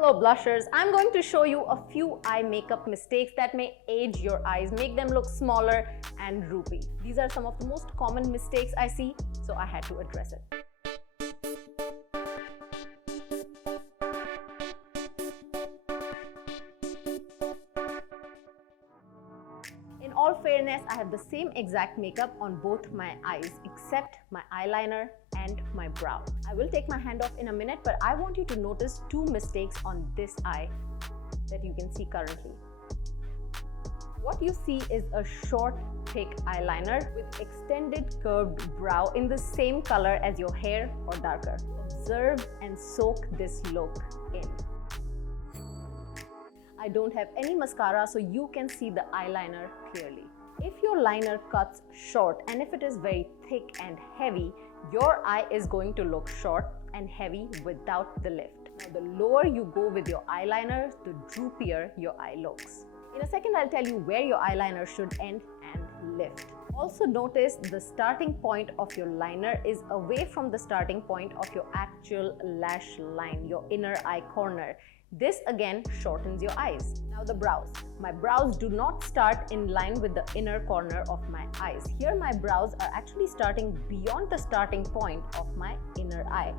Hello blushers, I'm going to show you a few eye makeup mistakes that may age your eyes, make them look smaller and droopy. These are some of the most common mistakes I see, so I had to address it. In all fairness, I have the same exact makeup on both my eyes except my eyeliner and my brow. I will take my hand off in a minute, but I want you to notice two mistakes on this eye that you can see currently. What you see is a short, thick eyeliner with extended curved brow in the same color as your hair or darker. Observe and soak this look in. I don't have any mascara, so you can see the eyeliner clearly. If your liner cuts short and if it is very thick and heavy, your eye is going to look short and heavy without the lift. Now, the lower you go with your eyeliner, the droopier your eye looks. In a second, I'll tell you where your eyeliner should end and lift. Also notice the starting point of your liner is away from the starting point of your actual lash line, your inner eye corner. This again shortens your eyes. Now the brows. My brows do not start in line with the inner corner of my eyes. Here my brows are actually starting beyond the starting point of my inner eye.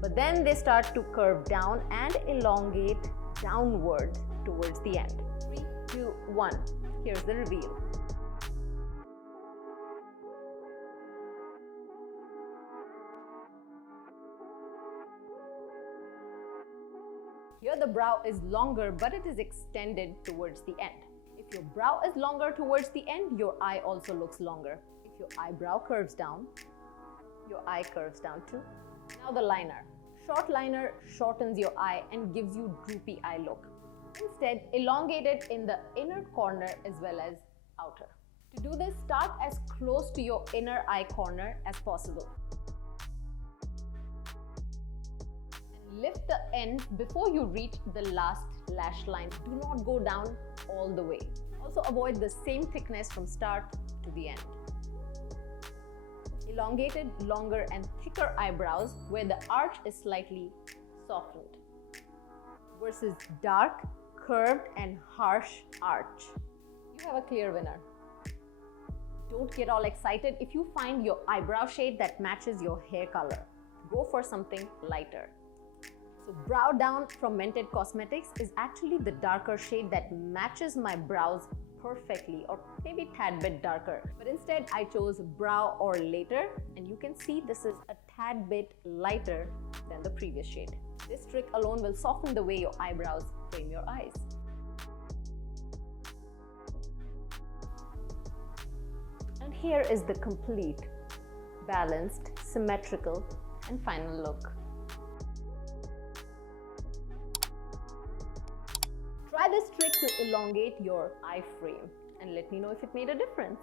But then they start to curve down and elongate downward towards the end. 3, 2, 1. Here's the reveal. Here the brow is longer, but it is extended towards the end. If your brow is longer towards the end, your eye also looks longer. If your eyebrow curves down, your eye curves down too. Now the liner. Short liner shortens your eye and gives you droopy eye look. Instead, elongate it in the inner corner as well as outer. To do this, start as close to your inner eye corner as possible. Lift the ends before you reach the last lash line. Do not go down all the way. Also avoid the same thickness from start to the end. Elongated, longer and thicker eyebrows where the arch is slightly softened versus dark, curved and harsh arch. You have a clear winner. Don't get all excited if you find your eyebrow shade that matches your hair color. Go for something lighter. So Brow Down from Mented Cosmetics is actually the darker shade that matches my brows perfectly, or maybe a tad bit darker. But instead I chose Brow or Later, and you can see this is a tad bit lighter than the previous shade. This trick alone will soften the way your eyebrows frame your eyes. And here is the complete, balanced, symmetrical and final look. Try this trick to elongate your eye frame and let me know if it made a difference.